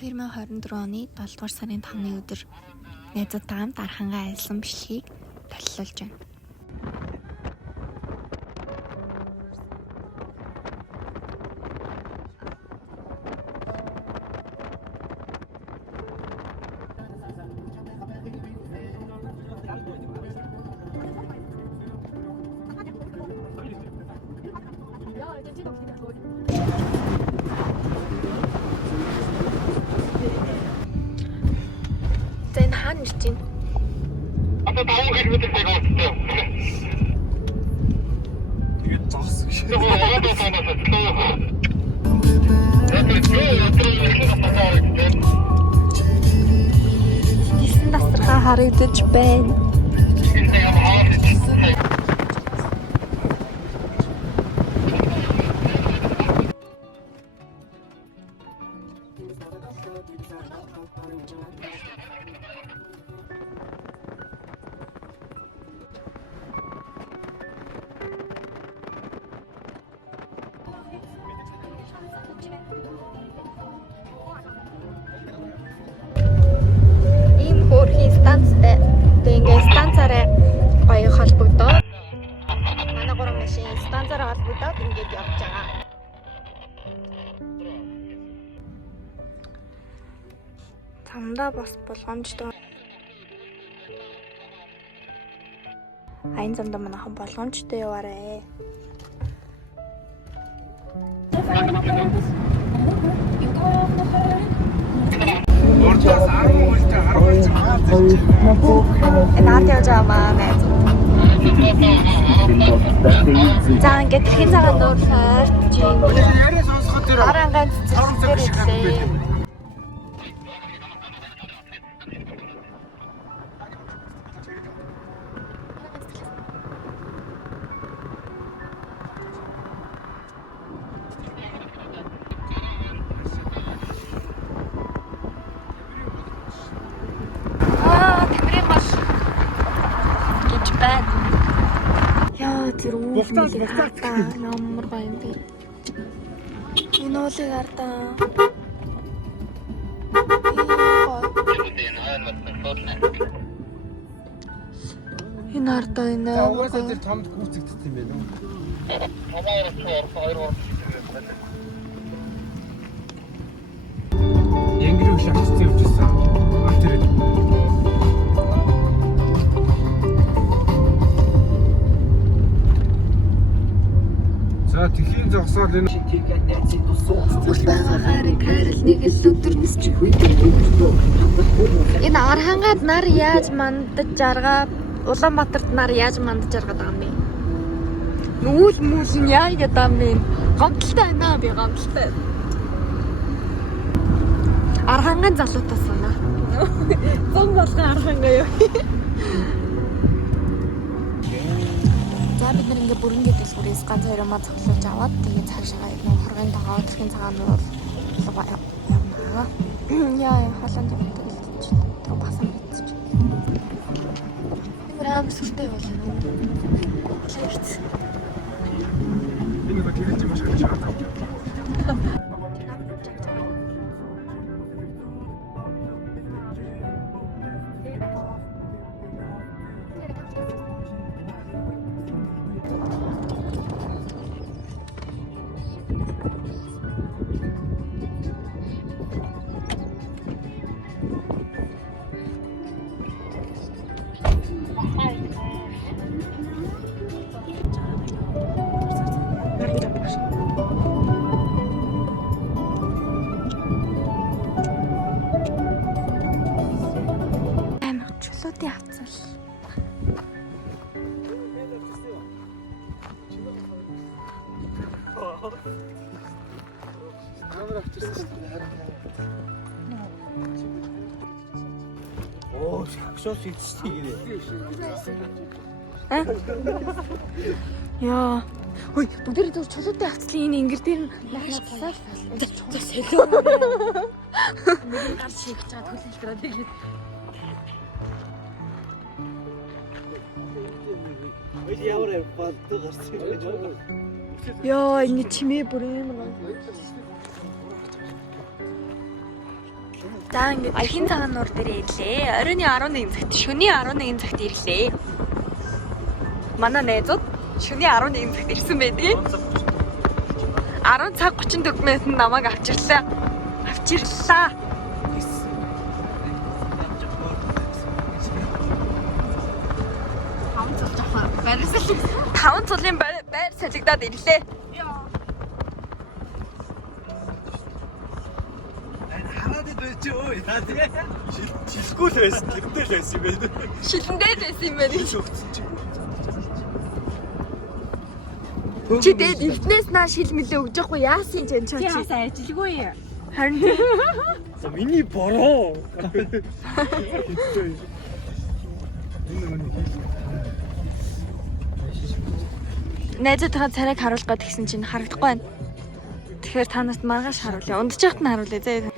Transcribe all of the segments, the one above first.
2024 оны 7 дугаар сарын 5-ны өдөр найзуудтай хамт Архангаа айлсан бичлэгийг толилуулж байна. Зэн хаана ирж байна? Одоо 5 км байгаа үстэй. Тэгээд зогс гэж. Нисэн дасархаа харагдаж байна. Ийм хөөрхий станцтай. Тэгээ ингээ станцаараа гоё холбогдоод манай гурван машин станцаараа холбогдоод ингээд явж байгаа. Тамдаа бас болгоомжтой. Айн замдаа манайхан болгоомжтой яваарэ. Энэт явж байгаа найз. За ингээд тэрхэн цагаан нуур хайрч юм. Яриа сонсоход тэр Арангаан цэцгээр ирлээ. Яа тэр уулыг хартаа ямар гоё юм бэ? Энэ уулыг хартаа. Энэ хартаа энэ. угаасаа тэр томд гүцэгдсэн юм байна уу? Хамаарч хоёр Янгэр үш ахицсан явжсэн. Тэр За тэхийн зогсоод энэ Үл байгаа харин хайрл нэг л өдөрнөс чи хүйтэй. Энэ Архангад нар яаж мандаж аргаа Улаанбаатарт нар яаж мандаж аргаад байгаа юм бэ? Нүүл мүл нь яа гэдэг юм бэ? Гомдолтой байна би гомдолтой. Арханган залуутаас байна. Зон болгон Архангаа юу? За бид нар ингээ бүрэнгээ дэлгүүрээс ганц хоёр маа цоглуулж аваад тэгээ цаашаа нэг хоргын дагаа өдрхийн цагаан нуур явна. Яа холонд явдаг л гэж тэр басан мэдчих. Грам сүртэй болно. Лэрц. нэг гэрэлж маш их шаардлага. Чулуутын хавцал. Камера авчихсан шүү дээ. Оо, шагшоос идчихээ. Яа. Хөөе, бүгдээ зөв чулуутын хавцлын энэ ингэр дээр нахлаа. За солио. Нэг гар шийдэж байгаа төлөвлөлтроо тэгээд Ямар баддаг гарсан юм бэ? Яа, энэ чимээ бүр амар. За ингээд эрхийн цагаан нуур дээр ирлээ. Оройн 11 цагт, шөнийн 11 цагт ирлээ. Манай найзууд шөнийн 11 цагт ирсэн байдгийг. 10 цаг 34 минутанд намайг авчирлаа. Таван цулын байр салгидаад ирлээ. Хараад байж өө яа тэгээ. Шилгүй л байсан, тэрнтэй л байсан юм байна. Шилэндээ л байсан юм байна. Шүгцэн чи. Чи дээд эвтнээс наа шил мөлөө өгж явахгүй яасан ч энэ чи. Яасан ажилгүй. Харин За миний бороо. найзуудаа царайг харуулах гээд гисэн чинь харагдахгүй байна. Тэгэхээр та нарт маргааш харуулъя. Унтж яхад нь харуулъя зэ.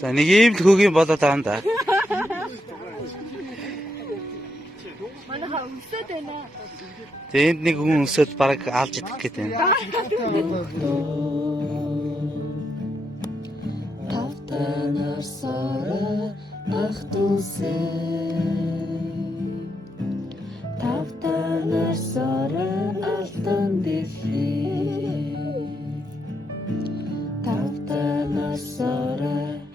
За нэг ийм л хөгийн болоод байгаа юм да. Манайха өсөд байна. Тэнд нэг хүн өсөд бараг алж идэх гээд байна. Тавтанаар сараа ах дүүсээ Тавтанаар сараа алтан дэлхий Тавтанаар сараа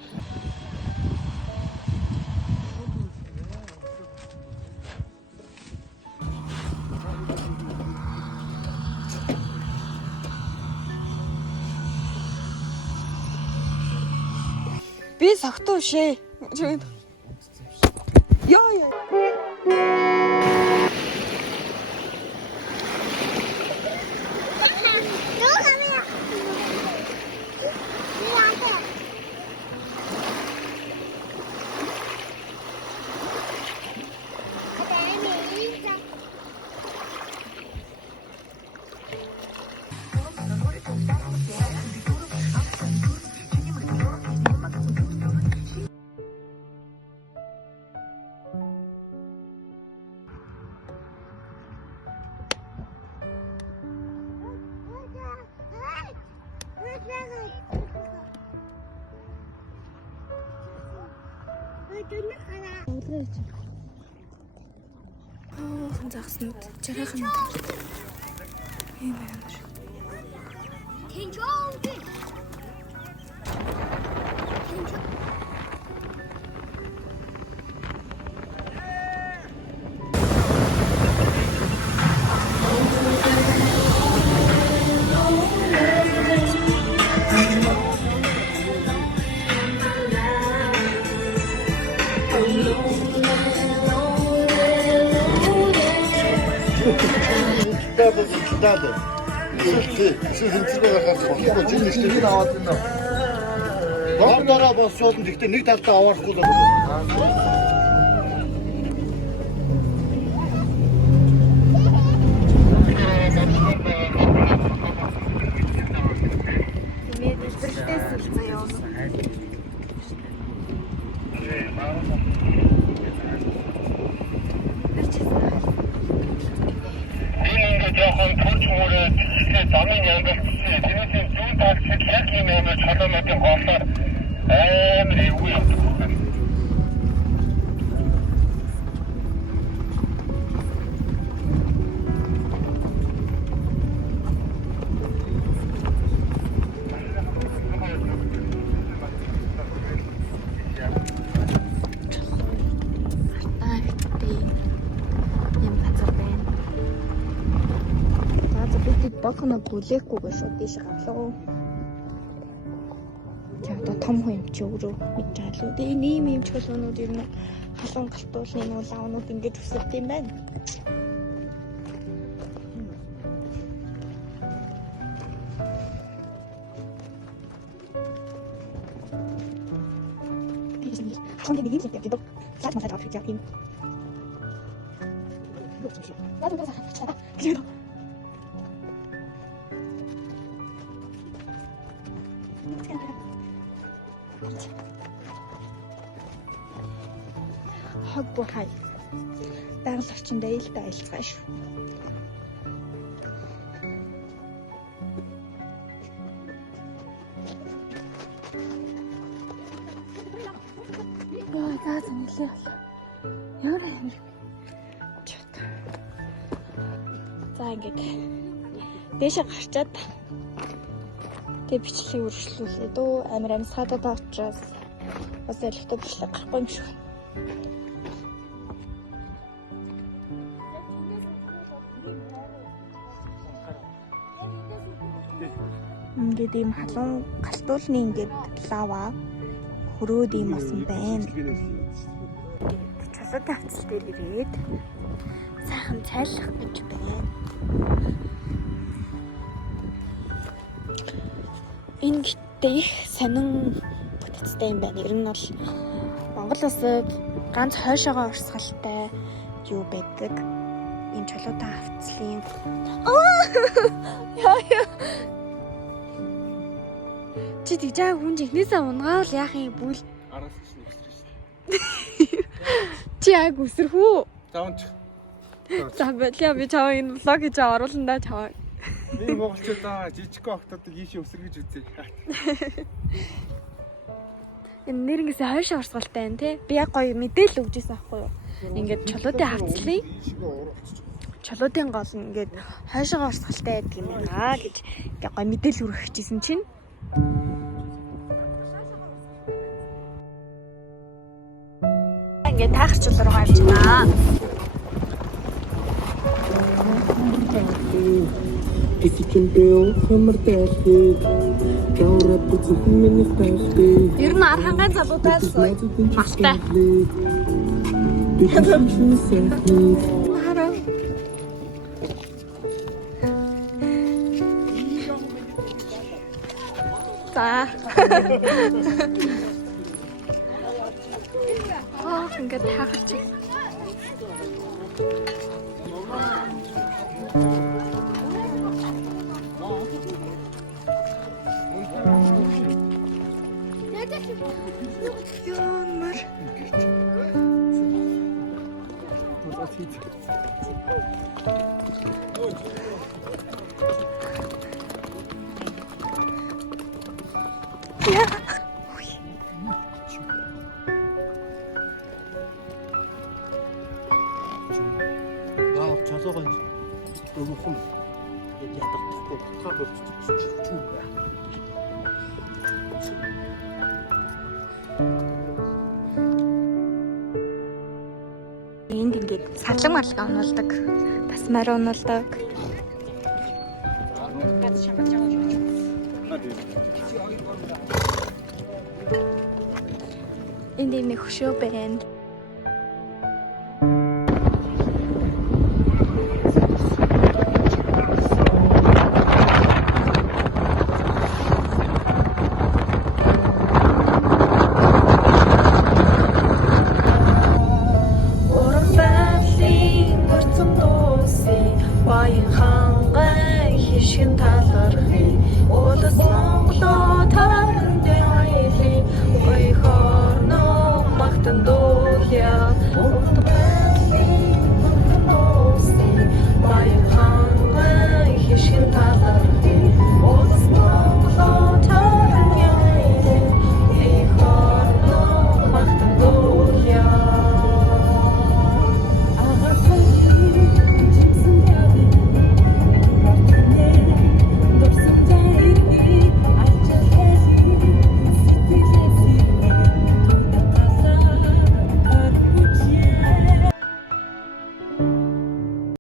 Би согтуу шээ. Яа. Хан загснууд жаргах юм. Ийм байна. Дали. Эсвэл хэмжээгээр гаргаж болохгүй чинь нэшнийг аваад байна. Бомбороо босоод гэхдээ нэг талдаа аваарахгүй л байна. жоохон төрч мөрөө тэгээд замын янгал тэгээд зүүн талд яг юм амар чалааматын голоор амар эвгүй юм. Бохно гүлээхгүйгээ шууд тийш гавлаа. За одоо том хүн юм чи өөрөө мэдж байгаа лу. Тэгээ ийм юм чөлөөнүүд ер нь халуун галтуулны нуул аавнууд ингэж өсөлт юм байна. Тэгсэн халуун нэг юм явдаг. Яаж масаад авах гэж юм. Яаж үгүй сахаа. хог бүр хай. Байгаль орчинд аюултай айлцгаа шүү. Яа, газ нэлээ болоо. Яа юм. За ингээд дээшээ гарчаад тэг бичлэгийг үргэлжлүүлээ дөө амар амьсгалаад байгаа учраас бас электро бичлэг гарахгүй юм шүү. Ингээд ийм халуун галтуулны ингээд лава хөрөөд ийм болсон байна. Чулуутай хавцал дээр ирээд сайхан цайлах гэж байна. Энэ гэдэг их сонин бүтцтэй юм байна. Ер нь бол Монгол улсад ганц хойшоогоо урсгалтай юу байдаг. Энэ чулуутай хавцлын яа. Чи тэгжээ хүн жихнээсээ унгаал яах юм бүл. Араас нь өсрөх шүү. Чи яг өсрөх үү? Таавч. За болио би чаа энэ влог хийж орууландаа чаа. Би монголчуудаа жижиг октодыг ийшээ өсөргөж үзье. Энэ нэрнгээсээ хойшоо урсгалтай байна те. Би яг гоё мэдээлэл өгчээсэн аахгүй юу? Ингээд чулуудын хавцлыг чулуудын гол нь ингээд хойшоо урсгалтай байдаг юм байна гэж ингээд гоё мэдээлэл өргөжчихсэн чинь ингээд таахчлал руу авч байна. Ер нь архангай залуудаас махтай. За. Ингээд таахч. Ямар Яа, чалуугаа өгөхгүй. Ядагдахгүй батгаар болчихсон ч юм байна. энд ингээд сарлаг марлаг онолдог. Бас морь онолдог. Энд ийм хөшөө байна. Ой, хорно магтан дуулъя.